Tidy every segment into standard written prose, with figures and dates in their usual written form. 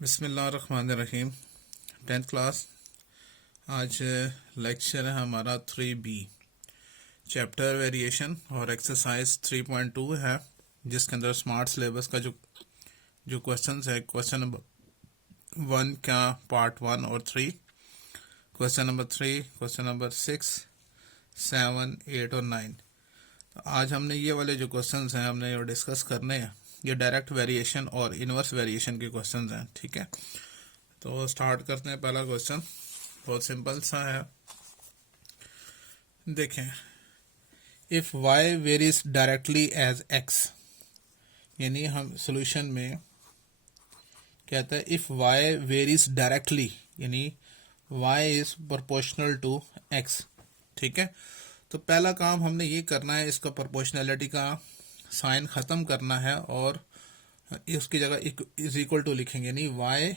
बिस्मिल्लाहिर्रहमानिर्रहीम। 10th class. आज lecture है हमारा 3B, चैप्टर वेरिएशन और एक्सरसाइज 3.2 है, जिसके अंदर स्मार्ट सिलेबस का जो क्वेश्चंस है, क्वेश्चन नंबर 1 का पार्ट 1 और 3, क्वेश्चन नंबर 3, क्वेश्चन नंबर 6, 7, 8 और 9। तो आज हमने ये वाले जो क्वेश्चंस हैं हमने ये डिस्कस करने हैं। ये डायरेक्ट वेरिएशन और इनवर्स वेरिएशन के क्वेश्चंस हैं। ठीक है, तो स्टार्ट करते हैं। पहला क्वेश्चन बहुत सिंपल सा है, देखें। If y varies directly as x, यानी हम सॉल्यूशन में कहता है इफ y वेरीज डायरेक्टली, यानी y is proportional to x। ठीक है, तो पहला काम हमने ये करना है, इसका प्रोपोर्शनैलिटी का साइन ख़त्म करना है और उसकी जगह इज इक्वल टू लिखेंगे, यानी y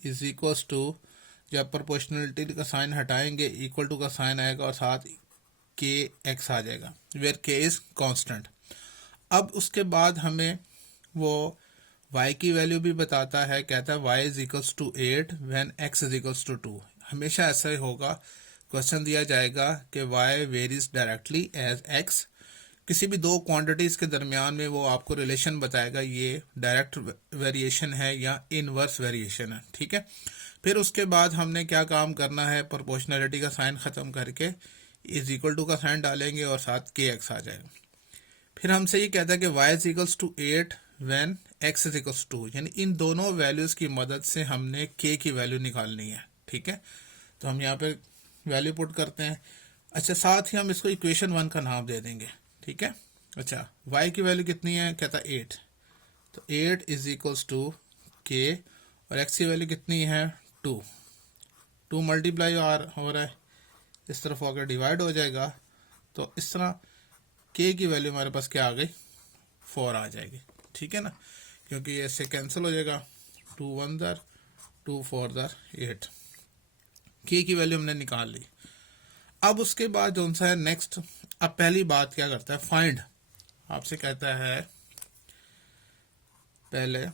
इज इक्वल टू, जब प्रोपोर्शनलिटी का साइन हटाएंगे इक्वल टू का साइन आएगा और साथ के एक्स आ जाएगा, वेयर के इज कांस्टेंट। अब उसके बाद हमें वो y की वैल्यू भी बताता है, कहता है y is equals to 8 when x is equals to 2। हमेशा ऐसा ही होगा। क्वेश्चन दिया जाएगा कि y varies directly as x, किसी भी दो क्वांटिटीज के दरमियान में वो आपको रिलेशन बताएगा, ये डायरेक्ट वेरिएशन है या इनवर्स वेरिएशन है। ठीक है, फिर उसके बाद हमने क्या काम करना है, प्रोपोर्शनैलिटी का साइन ख़त्म करके इज इक्वल टू का साइन डालेंगे और साथ के एक्स आ जाएगा। फिर हमसे ये कहता है कि y is equals to 8 when x is equals to 2, यानी इन दोनों वैल्यूज़ की मदद से हमने k की वैल्यू निकालनी है। ठीक है, तो हम यहाँ पे वैल्यू पुट करते हैं। अच्छा, साथ ही हम इसको इक्वेशन 1 का नाम दे देंगे। ठीक है, अच्छा y की वैल्यू कितनी है, कहता है 8, तो 8 इज इक्वल्स टू k, और x की वैल्यू कितनी है 2 मल्टीप्लाई हो रहा है, इस तरफ होकर डिवाइड हो जाएगा, तो इस तरह k की वैल्यू हमारे पास क्या आ गई, 4 आ जाएगी। ठीक है ना, क्योंकि ये इससे कैंसिल हो जाएगा, 2 1 दर 2 4 दर 8, k की वैल्यू हमने निकाल ली। अब उसके बाद जो सा है नेक्स्ट, अब पहली बात क्या करता है, फाइंड। आपसे कहता है पहले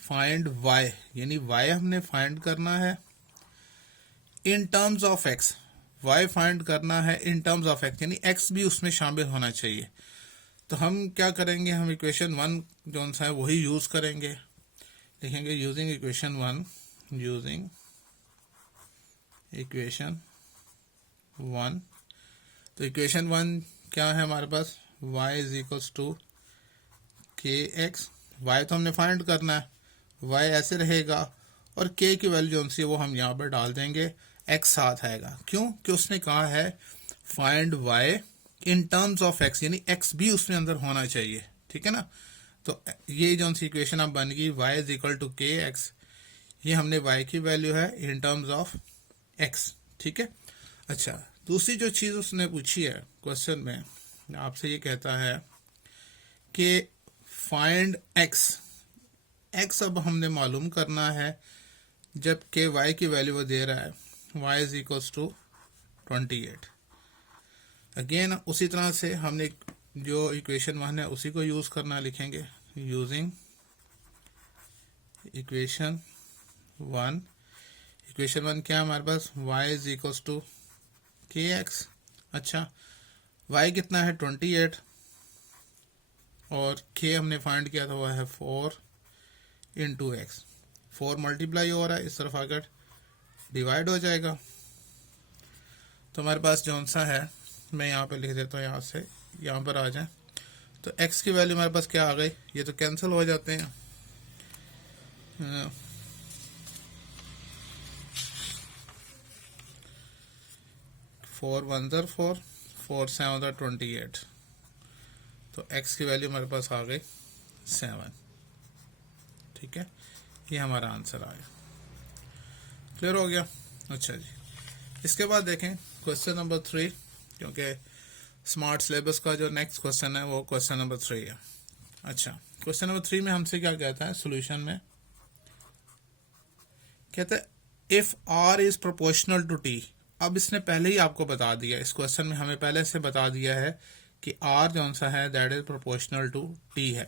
फाइंड y, यानी y हमने फाइंड करना है in terms of x। y find करना है इन टर्म्स ऑफ x, यानी x भी उसमें शामिल होना चाहिए। तो हम क्या करेंगे, हम इक्वेशन 1 जो सा है वही यूज करेंगे, लिखेंगे यूजिंग इक्वेशन 1, यूजिंग इक्वेशन 1। तो इक्वेशन 1 क्या है हमारे पास, y इज इक्वल्स टू के एक्स। y तो हमने फाइंड करना है, y ऐसे रहेगा और k की वैल्यू जो सी है वो हम यहाँ पर डाल देंगे, x साथ आएगा। क्यों कि उसने कहा है find y in terms of x, यानी x भी उसमें अंदर होना चाहिए। ठीक है ना, तो ये जो सी इक्वेशन अब बन गई, y इज इक्वल टू के एक्स, ये हमने y की वैल्यू है इन टर्म्स ऑफ x। ठीक है, अच्छा दूसरी जो चीज़ उसने पूछी है क्वेश्चन में, आपसे ये कहता है कि फाइंड x अब हमने मालूम करना है, जब के y की वैल्यू वो दे रहा है, y is equals to 28। Again उसी तरह से हमने जो इक्वेशन 1 है उसी को यूज़ करना, लिखेंगे यूजिंग इक्वेशन 1। इक्वेशन 1 क्या है हमारे पास, y इज इक्वल्स टू के एक्स। अच्छा, y कितना है 28 और k हमने फाइंड किया था वो है 4 इंटू एक्स। 4 मल्टीप्लाई हो रहा है, इस तरफ आकर डिवाइड हो जाएगा। तो हमारे पास जो सा है, मैं यहाँ पे लिख देता हूँ, यहाँ से यहाँ पर आ जाए, तो x की वैल्यू हमारे पास क्या आ गई, ये तो कैंसिल हो जाते हैं, 4 1 दर 4 4 7 दर 28, तो x की वैल्यू हमारे पास आ गई 7। ठीक है, ये हमारा आंसर आया। क्लियर हो गया। अच्छा जी, इसके बाद देखें क्वेश्चन नंबर 3, क्योंकि स्मार्ट सिलेबस का जो नेक्स्ट क्वेश्चन है वो क्वेश्चन नंबर 3 है। अच्छा, क्वेश्चन नंबर 3 में हमसे क्या कहता है, सॉल्यूशन में कहता है if r is proportional to t। अब इसने पहले ही आपको बता दिया, इस क्वेश्चन में हमें पहले से बता दिया है कि r जो सा है that is proportional to t है।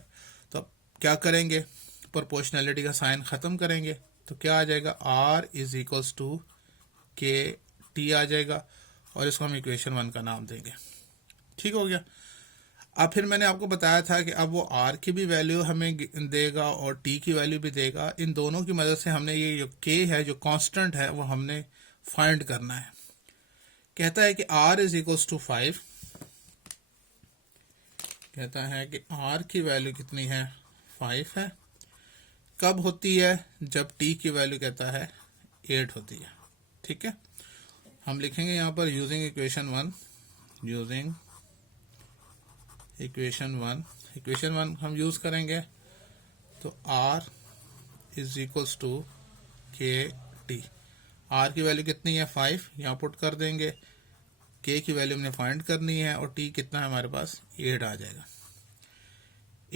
तो अब क्या करेंगे, प्रोपोर्शनैलिटी का साइन ख़त्म करेंगे तो क्या आ जाएगा, आर इज इक्वल्स टू के टी आ जाएगा, और इसको हम इक्वेशन 1 का नाम देंगे। ठीक हो गया। अब फिर मैंने आपको बताया था कि अब वो आर की भी वैल्यू हमें देगा और टी की वैल्यू भी देगा। इन दोनों की मदद से हमने ये जो के है, जो कांस्टेंट है, वो हमने फाइंड करना है। कहता है कि आर इज इक्वल्स टू 5, कहता है कि आर की वैल्यू कितनी है, 5 है। कब होती है, जब टी की वैल्यू कहता है 8 होती है। ठीक है, हम लिखेंगे यहाँ पर यूजिंग इक्वेशन 1, यूजिंग इक्वेशन 1 हम यूज करेंगे तो आर इज इक्वल्स टू के टी। आर की वैल्यू कितनी है, 5, यहाँ पुट कर देंगे। के की वैल्यू हमने फाइंड करनी है और टी कितना है हमारे पास, 8 आ जाएगा।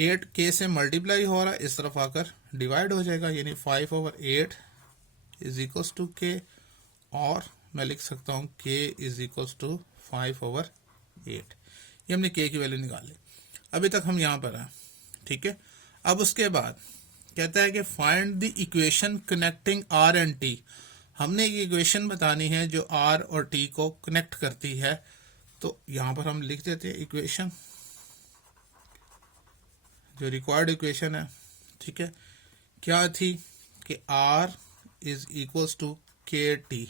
8 के से मल्टीप्लाई हो रहा है, इस तरफ आकर डिवाइड हो जाएगा, यानी 5/8 इज इक्वल्स टू के, और मैं लिख सकता हूँ के इज इक्वल्स टू 5/8। ये हमने के की वैल्यू निकाली। अभी तक हम यहाँ पर हैं। ठीक है, अब उसके बाद कहता है कि find the equation connecting R and T. हमने एक इक्वेशन बतानी है जो आर और टी को कनेक्ट करती है। तो यहाँ पर हम लिख देते हैं इक्वेशन, जो रिक्वायर्ड इक्वेशन है। ठीक है, क्या थी कि आर इज इक्वल्स टू के टी।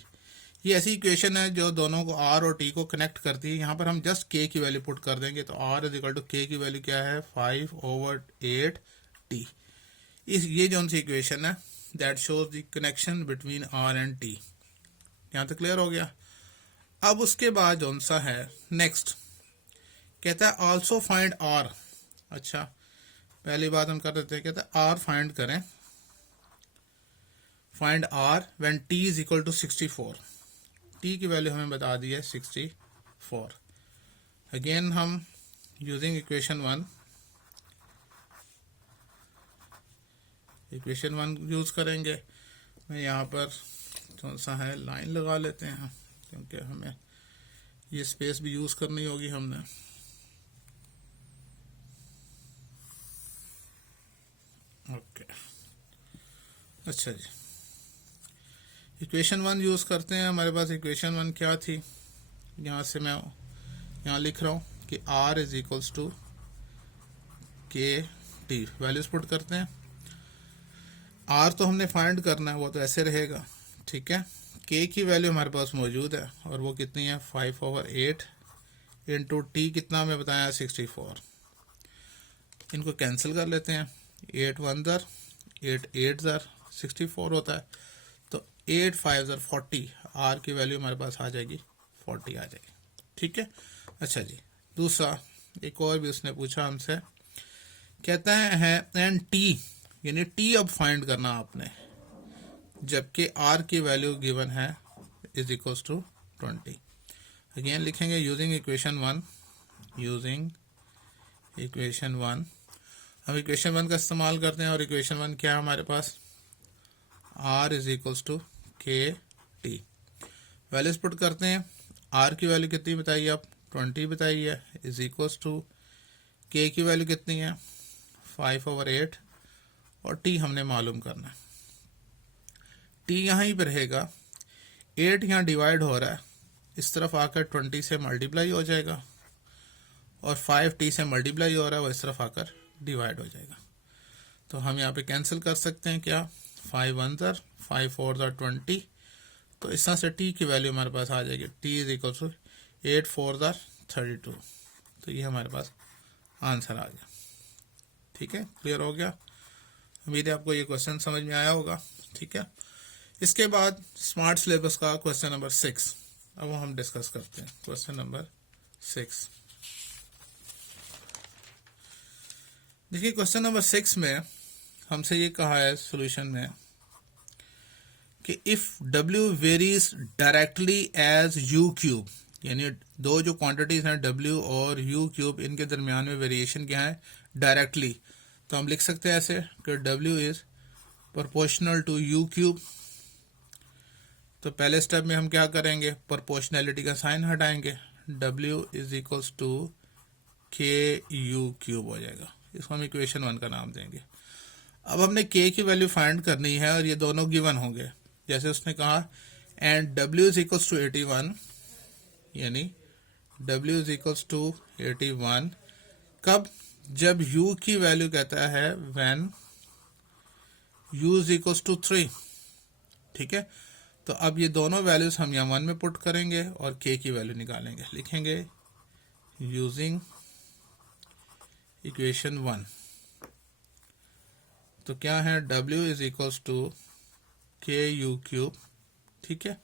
ये ऐसी इक्वेशन है जो दोनों को आर और टी को कनेक्ट करती है। यहाँ पर हम जस्ट के की वैल्यू पुट कर देंगे तो आर इज इक्वल टू के की वैल्यू क्या है, 5/8 टी। इस ये जो सी इक्वेशन है that shows the connection between R and T. यहाँ तक क्लियर हो गया। अब उसके बाद जो सा है नेक्स्ट कहता है ऑल्सो फाइंड आर। अच्छा, पहली बात हम कर देते हैं, कहता है आर फाइंड करें, find R when T is equal to 64। T की वैल्यू हमें बता दी है 64। अगेन हम यूजिंग इक्वेशन 1 यूज करेंगे। मैं यहाँ पर कौन सा है लाइन लगा लेते हैं, क्योंकि हमें ये स्पेस भी यूज करनी होगी हमने। ओके, अच्छा जी, इक्वेशन 1 यूज करते हैं। हमारे पास इक्वेशन 1 क्या थी, यहाँ से मैं यहाँ लिख रहा हूँ कि R इज इक्वल्स टू के टी। वैल्यूज पुट करते हैं। R तो हमने फाइंड करना है, वो तो ऐसे रहेगा। ठीक है, K की वैल्यू हमारे पास मौजूद है और वो कितनी है, 5/8 इंटू टी कितना हमें बताया, 64। इनको कैंसिल कर लेते हैं। 8 1 ज़र 8 8 ज़र 64 होता है, तो 8 5 ज़र 40। आर की वैल्यू हमारे पास आ जाएगी 40 आ जाएगी। ठीक है, अच्छा जी, दूसरा एक और भी उसने पूछा हमसे, कहता है एंड टी, यानी टी अब फाइंड करना आपने, जबकि आर की वैल्यू गिवन है इज इक्वल्स टू 20। अगेन लिखेंगे यूजिंग इक्वेशन 1, यूजिंग इक्वेशन 1। हम इक्वेशन 1 का इस्तेमाल करते हैं और इक्वेशन 1 क्या है हमारे पास, आर इज इक्वल्स टू के टी। वैल्यूज पुट करते हैं। आर की वैल्यू कितनी बताइए आप, 20 बताइए है, इज इक्वल्स टू के की वैल्यू कितनी है, 5/8, और टी हमने मालूम करना है। टी यहाँ ही पर रहेगा, 8 यहाँ डिवाइड हो रहा है, इस तरफ आकर 20 से मल्टीप्लाई हो जाएगा, और 5 टी से मल्टीप्लाई हो रहा है, वो इस तरफ आकर डिवाइड हो जाएगा। तो हम यहाँ पे कैंसिल कर सकते हैं, क्या, 5 1 ज़र 5 4 ज़र 20। तो इस तरह से टी की वैल्यू हमारे पास आ जाएगी, टी इज इक्वल टू 8 4 ज़र 32। तो ये हमारे पास आंसर आ गया। ठीक है, क्लियर हो गया। उम्मीद है आपको ये क्वेश्चन समझ में आया होगा। ठीक है, इसके बाद स्मार्ट सिलेबस का क्वेश्चन नंबर 6 अब वो हम डिस्कस करते हैं। क्वेश्चन नंबर 6, देखिए क्वेश्चन नंबर 6 में हमसे ये कहा है सॉल्यूशन में कि if W varies directly as U cube, यानी दो जो क्वांटिटीज हैं W और U क्यूब, इनके दरमियान में वेरिएशन क्या है, डायरेक्टली। तो हम लिख सकते हैं ऐसे कि W is proportional to U cube. तो पहले स्टेप में हम क्या करेंगे, प्रोपोर्शनैलिटी का साइन हटाएंगे, W इज इक्वल्स टू के U क्यूब हो जाएगा। इसको हम इक्वेशन 1 का नाम देंगे। अब हमने k की वैल्यू फाइंड करनी है और ये दोनों गिवन होंगे। जैसे उसने कहा and w is equals to 81, यानी w इज इक्वल्स टू 81 कब? जब u की वैल्यू कहता है when u is equals to 3। ठीक है, तो अब ये दोनों वैल्यूज हम यहाँ 1 में पुट करेंगे और k की वैल्यू निकालेंगे। लिखेंगे यूजिंग इक्वेशन 1। तो क्या है, w इज इक्वल्स टू के यू क्यूब। ठीक है,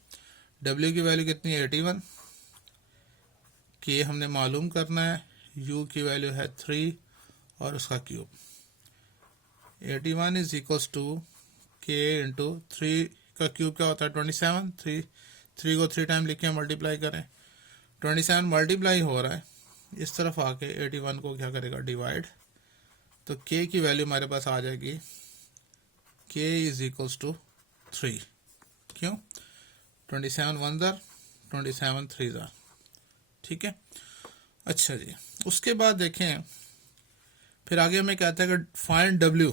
w की वैल्यू कितनी है 81, k हमने मालूम करना है, u की वैल्यू है 3 और उसका cube. 81 is equals to k into 3 का क्यूब क्या होता है 27। 3 को 3 टाइम लिख के मल्टीप्लाई करें, 27 मल्टीप्लाई हो रहा है, इस तरफ आके 81 को क्या करेगा डिवाइड। तो k की वैल्यू हमारे पास आ जाएगी k इज इक्वल्स टू 3। क्यों? 27 1 ज़ार 27 3 ज़ार। ठीक है, अच्छा जी। उसके बाद देखें फिर आगे हमें कहता है कि फाइंड w।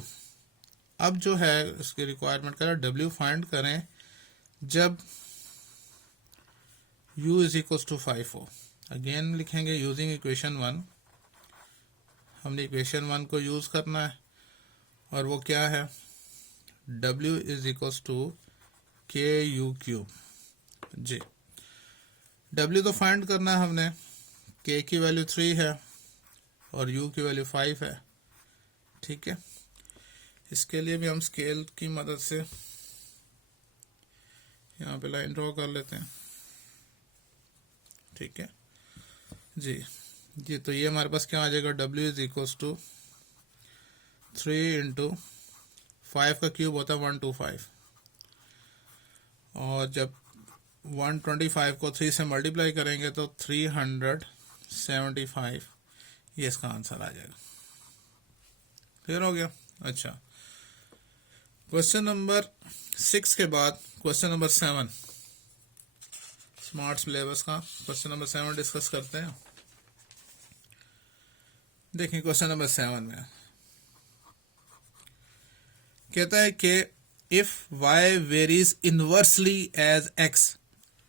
अब जो है उसकी रिक्वायरमेंट करें w फाइंड करें जब u इज इक्वल्स टू 5 हो। अगेन लिखेंगे यूजिंग इक्वेशन 1। हमने इक्वेशन 1 को यूज करना है और वो क्या है, w इज इक्वल्स टू के यू क्यूब। जी, w तो फाइंड करना है हमने, k की वैल्यू 3 है और u की वैल्यू 5 है। ठीक है, इसके लिए भी हम स्केल की मदद से यहाँ पे लाइन ड्रॉ कर लेते हैं। ठीक है जी जी, तो ये हमारे पास क्या आ जाएगा, w is equals to 3 into 5 का क्यूब होता है 125 और जब 125 को 3 से मल्टीप्लाई करेंगे तो 375, ये इसका आंसर आ जाएगा। क्लियर हो गया? अच्छा, क्वेश्चन नंबर 6 के बाद क्वेश्चन नंबर 7, स्मार्ट सिलेबस का क्वेश्चन नंबर 7 डिस्कस करते हैं। देखिए क्वेश्चन नंबर 7 में कहता है कि if y varies inversely as x।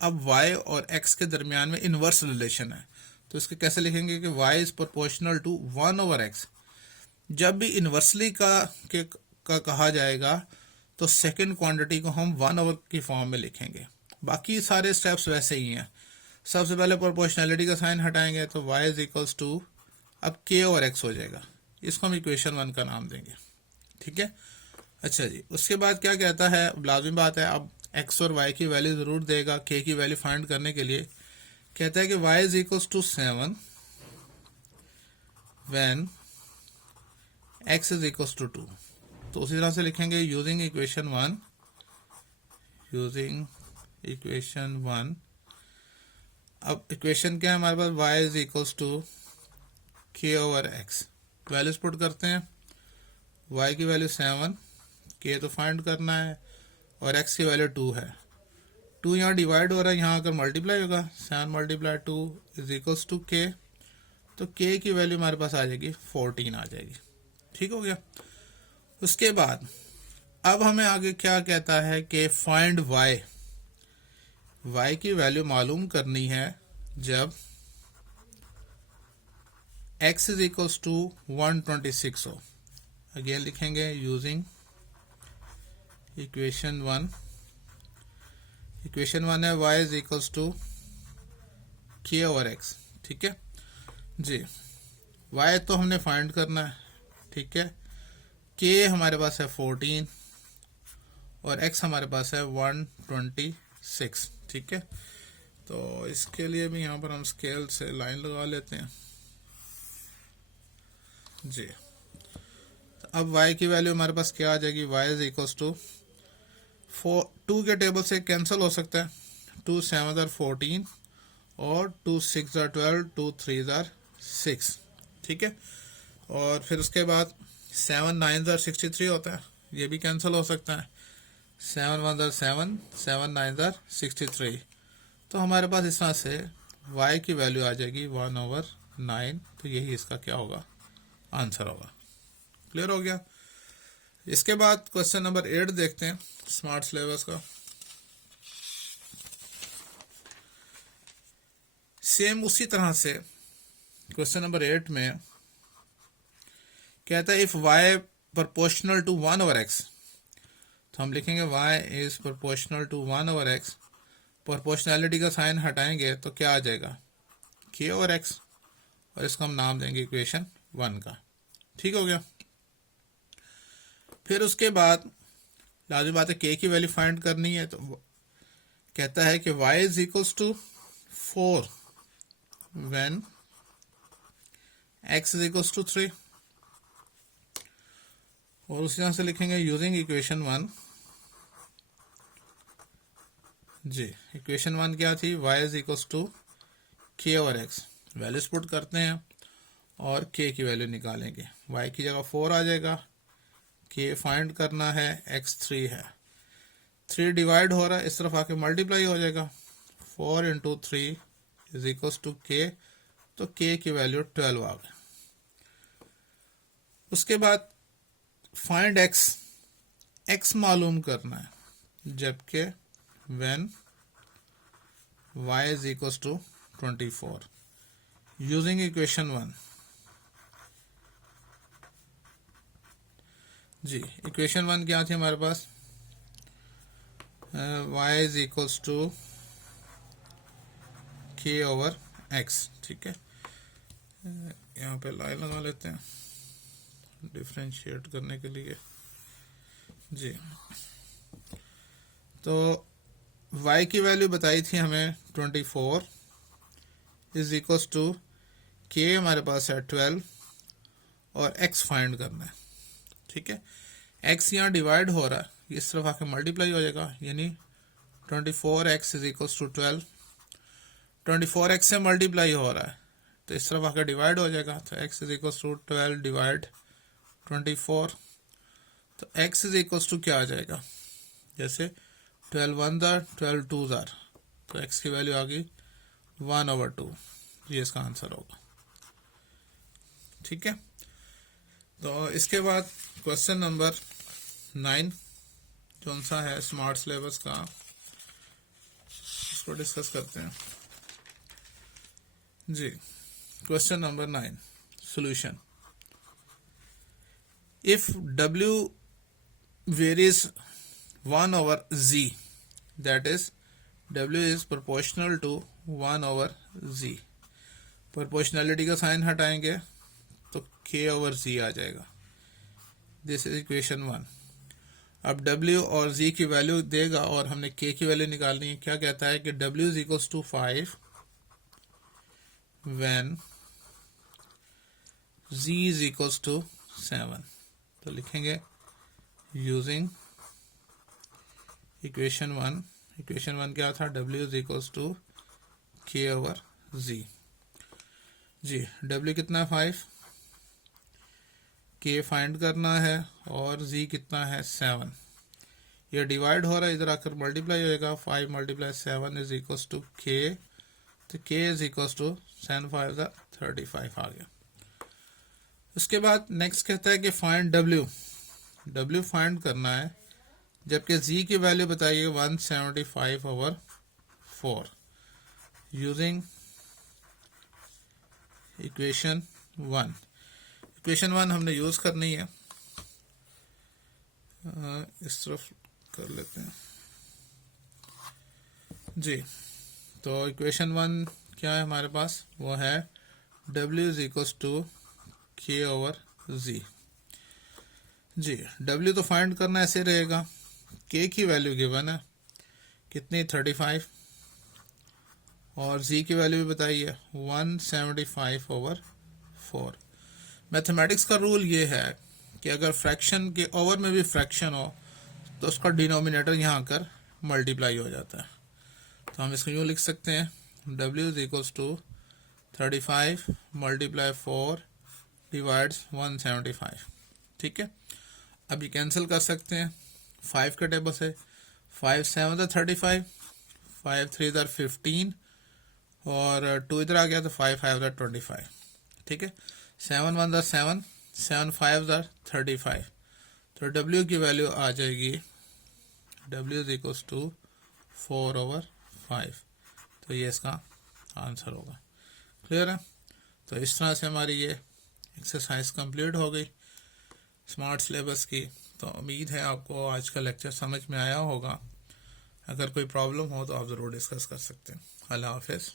अब y और x के दरमियान में इनवर्स रिलेशन है, तो इसके कैसे लिखेंगे कि y is proportional to 1/x। जब भी इनवर्सली का कहा जाएगा तो सेकंड क्वांटिटी को हम 1/, की फॉर्म में लिखेंगे। बाकी सारे स्टेप्स वैसे ही हैं। सबसे पहले प्रोपोर्शनैलिटी का साइन हटाएंगे तो y इज इक्वल्स टू अब k और x हो जाएगा। इसको हम इक्वेशन 1 का नाम देंगे। ठीक है, अच्छा जी। उसके बाद क्या कहता है, लाजमी बात है अब x और y की वैल्यू जरूर देगा k की वैल्यू फाइंड करने के लिए। कहता है कि y is equals to 7 when x is equals to 2। तो उसी तरह से लिखेंगे यूजिंग इक्वेशन 1। यूजिंग इक्वेशन 1, अब इक्वेशन क्या है हमारे पास, y is equals to k over x। Values put करते हैं, y की वैल्यू 7, k तो फाइंड करना है और x की वैल्यू 2 है। 2 यहाँ डिवाइड हो रहा है, यहाँ अगर मल्टीप्लाई होगा 7 multiply 2 is equals to k। तो k की वैल्यू हमारे पास आ जाएगी 14 आ जाएगी। ठीक हो गया। उसके बाद अब हमें आगे क्या कहता है कि फाइंड y। y की वैल्यू मालूम करनी है जब x इज इक्वल्स टू 126 हो। अगेन लिखेंगे यूजिंग इक्वेशन 1। इक्वेशन 1 है y is equals to k over x। ठीक है जी, y तो हमने फाइंड करना है। ठीक है, k हमारे पास है 14 और x हमारे पास है 126। ठीक है, तो इसके लिए भी यहाँ पर हम स्केल से लाइन लगा लेते हैं जी। तो अब y की वैल्यू हमारे पास क्या आ जाएगी, y इज इक्वल्स टू 2 के टेबल से कैंसिल हो सकता है, 2 7 are 14 और 2 6 are 12, 2 3 are 6। ठीक है, और फिर उसके बाद 7 9 are 63 होता है, ये भी कैंसिल हो सकता है। 7 1 are 7, 7 9 are 63। तो हमारे पास इस तरह से y की वैल्यू आ जाएगी 1/9। तो यही इसका क्या होगा, आंसर होगा। क्लियर हो गया इसके बाद क्वेश्चन नंबर 8 देखते हैं स्मार्ट सिलेबस का। सेम उसी तरह से क्वेश्चन नंबर 8 में कहता है if y proportional to 1 over x, तो हम लिखेंगे y is proportional to 1 over x। Proportionality का साइन हटाएंगे तो क्या आ जाएगा, k ओवर x, और इसको हम नाम देंगे इक्वेशन 1 का। ठीक हो गया। फिर उसके बाद लाजमी बात है k की वैल्यू फाइंड करनी है, तो कहता है कि y is equals to 4 when x is equals to 3, और उसी तरह से लिखेंगे यूजिंग इक्वेशन 1। जी, इक्वेशन 1 क्या थी, y is equals to k over x। Values put करते हैं और k की वैल्यू निकालेंगे। y की जगह 4 आ जाएगा, k फाइंड करना है, x 3 है, 3 डिवाइड हो रहा है, इस तरफ आके मल्टीप्लाई हो जाएगा। 4 into 3 is equals to k, तो k की वैल्यू 12 आ गई। उसके बाद फाइंड x, x मालूम करना है, जबकि when y is equals to 24 using equation 1। जी, इक्वेशन 1 क्या थी हमारे पास, y is equals to k over x। ठीक है, यहाँ पे लाइन लगा लेते हैं डिफ्रेंशिएट करने के लिए। जी, तो y की वैल्यू बताई थी हमें 24 इज इक्वल्स टू k हमारे पास है 12 और x फाइंड करना है। ठीक है, x यहाँ डिवाइड हो रहा है, इस तरफ आके मल्टीप्लाई हो जाएगा, यानी 24x is equals to 12। 24x से मल्टीप्लाई हो रहा है तो इस तरफ आकर डिवाइड हो जाएगा, तो x is equals to 12 divide 24, तो x इज इक्वल्स टू क्या आ जाएगा, जैसे 12 1 जार 12 2 जार, तो x की वैल्यू आ गई 1/2। ये इसका आंसर होगा। ठीक है, तो इसके बाद क्वेश्चन नंबर 9 कौन सा है स्मार्ट सिलेबस का, इसको डिस्कस करते हैं। जी, question number 9 solution. If w varies 1 over z, that is w is proportional to 1 over z। Proportionality का साइन हटाएंगे तो k ओवर z आ जाएगा। This is equation 1। अब w और z की वैल्यू देगा और हमने k की वैल्यू निकालनी है। क्या कहता है कि w is equals to 5 when z is equals to 7। तो लिखेंगे यूजिंग इक्वेशन 1। इक्वेशन 1 क्या था, w is equals to k over z। जी, w कितना है 5, k फाइंड करना है, और z कितना है 7। ये डिवाइड हो रहा है, इधर आकर मल्टीप्लाई हो जाएगा, 5 multiply 7 is equals to k, तो k इज इक्वल्स टू 7 5 35 आ गया। उसके बाद नेक्स्ट कहता है कि फाइंड w फाइंड करना है, जबकि z की वैल्यू बताइए 175/4 यूजिंग इक्वेशन 1। इक्वेशन 1 हमने यूज करनी है, इस तरफ कर लेते हैं। जी, तो इक्वेशन 1 क्या है हमारे पास, वो है w is equals to k over z। जी, w तो फाइंड करना ऐसे रहेगा, k की वैल्यू गिवन है कितनी 35, और z की वैल्यू भी बताइए 175/4। मैथमेटिक्स का रूल ये है कि अगर फ्रैक्शन के ओवर में भी फ्रैक्शन हो तो उसका डिनोमिनेटर यहाँ आकर मल्टीप्लाई हो जाता है। तो हम इसको यूँ लिख सकते हैं w is equals to 35 multiply 4 divides 175। ठीक है, अब ये कैंसिल कर सकते हैं, 5 के टेबल से 5 7 35, 5 3 15, और 2 इधर आ गया तो 5 5 25। ठीक है, 7 1 7 7 5 35, तो W की वैल्यू आ जाएगी W इज इक्वल्स टू 4/5। तो ये इसका आंसर होगा। क्लियर है? तो इस तरह से हमारी ये एक्सरसाइज कंप्लीट हो गई स्मार्ट सिलेबस की। तो उम्मीद है आपको आज का लेक्चर समझ में आया होगा। अगर कोई प्रॉब्लम हो तो आप ज़रूर डिस्कस कर सकते हैं। अल्लाह हाफिज़।